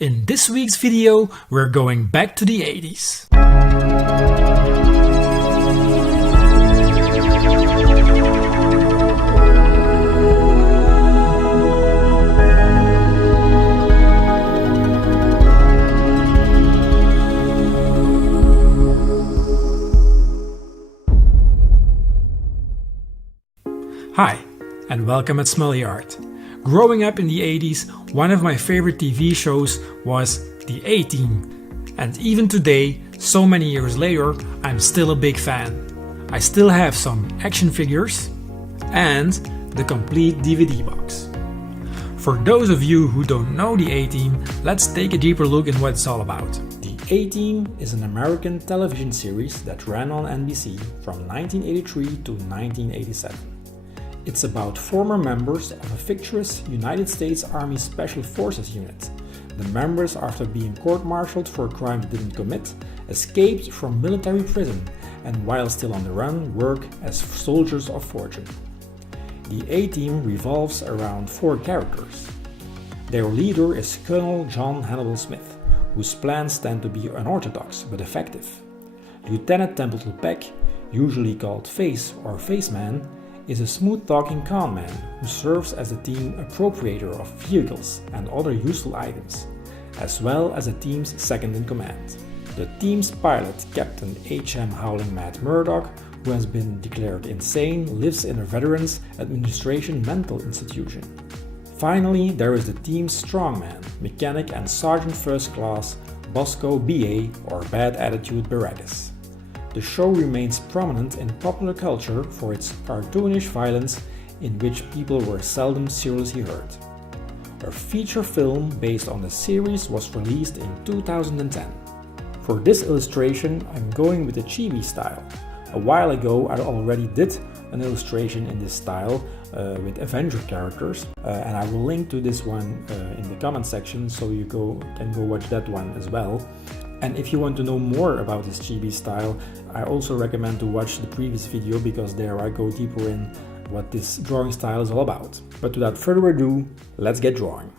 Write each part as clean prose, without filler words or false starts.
In this week's video, we're going back to the 80s. Hi, and welcome at Smelly Art. Growing up in the 80s, one of my favorite TV shows was The A-Team. And even today, so many years later, I'm still a big fan. I still have some action figures and the complete DVD box. For those of you who don't know The A-Team, let's take a deeper look at what it's all about. The A-Team is an American television series that ran on NBC from 1983 to 1987. It's about former members of a fictitious United States Army Special Forces unit. The members, after being court-martialed for a crime they didn't commit, escaped from military prison and while still on the run work as soldiers of fortune. The A-Team revolves around 4 characters. Their leader is Colonel John Hannibal Smith, whose plans tend to be unorthodox but effective. Lieutenant Templeton Peck, usually called Face or Faceman, is a smooth-talking con man who serves as the team appropriator of vehicles and other useful items, as well as the team's second-in-command. The team's pilot, Captain H.M. Howling Matt Murdoch, who has been declared insane, lives in a Veterans Administration mental institution. Finally, there is the team's strongman, mechanic and Sergeant First Class Bosco B.A. or Bad Attitude Baragas. The show remains prominent in popular culture for its cartoonish violence in which people were seldom seriously hurt. A feature film based on the series was released in 2010. For this illustration, I'm going with the chibi style. A while ago I already did an illustration in this style with Avenger characters, and I will link to this one in the comment section so you can go watch that one as well. And if you want to know more about this chibi style, I also recommend to watch the previous video because there I go deeper in what this drawing style is all about. But without further ado, let's get drawing.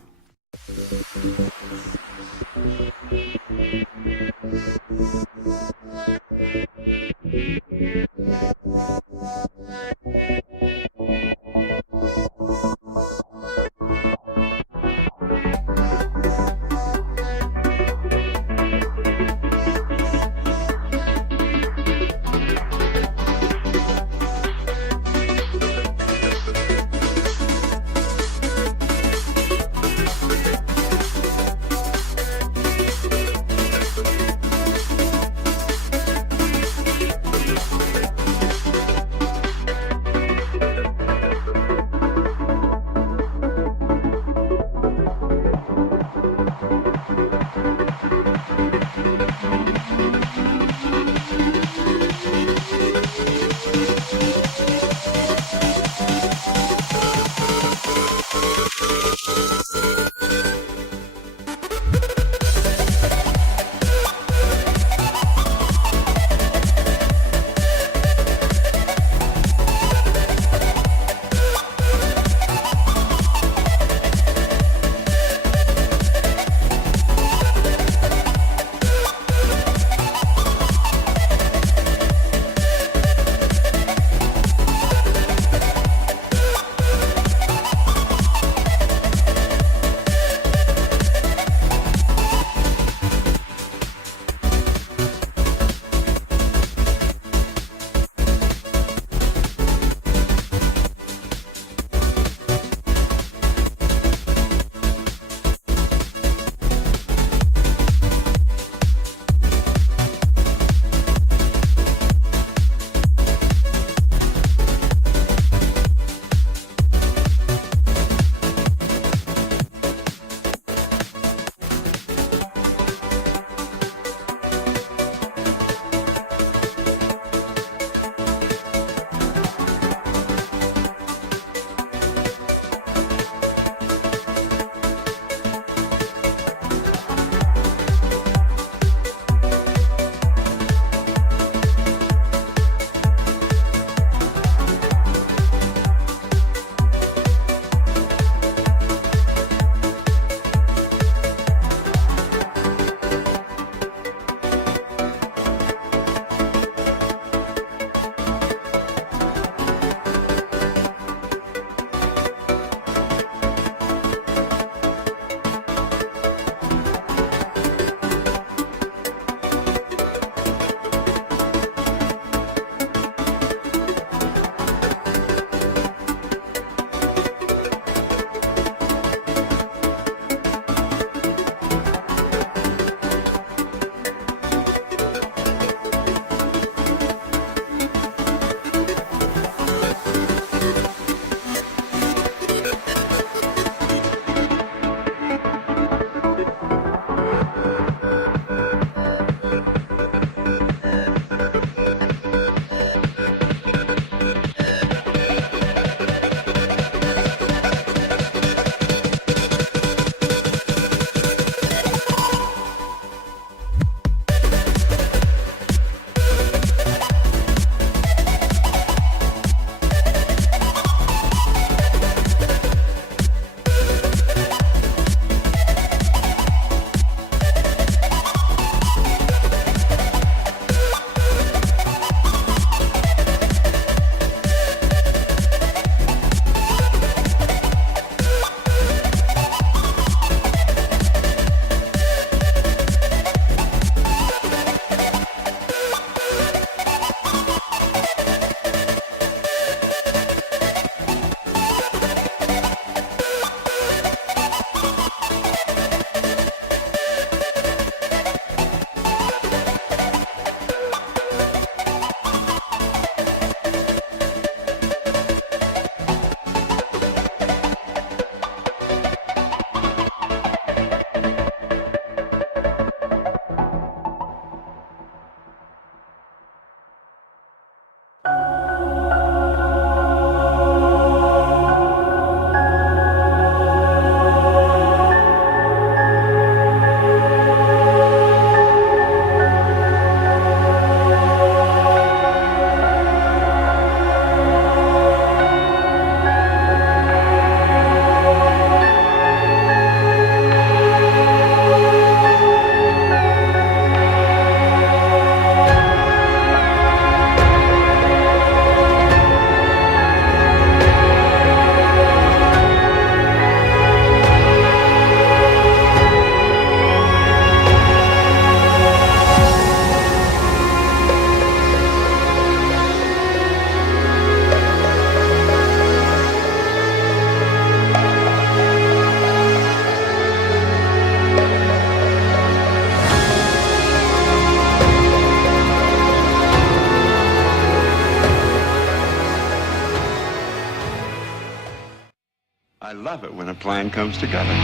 plan comes together.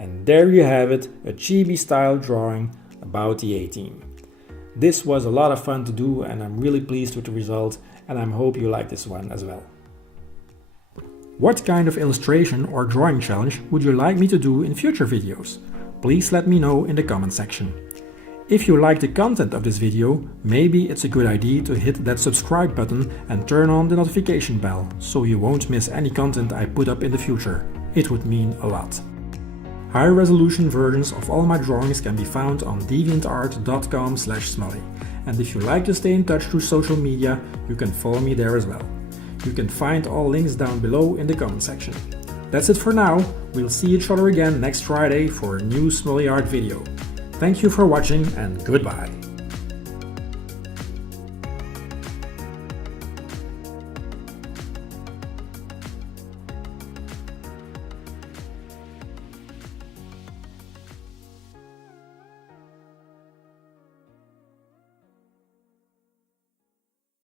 And there you have it, a chibi style drawing about the A-Team. This was a lot of fun to do and I'm really pleased with the result, and I hope you like this one as well. What kind of illustration or drawing challenge would you like me to do in future videos? Please let me know in the comment section. If you like the content of this video, maybe it's a good idea to hit that subscribe button and turn on the notification bell so you won't miss any content I put up in the future. It would mean a lot. High resolution versions of all my drawings can be found on deviantart.com/smully, and if you like to stay in touch through social media, you can follow me there as well. You can find all links down below in the comment section. That's it for now. We'll see each other again next Friday for a new Smully Art video. Thank you for watching and goodbye.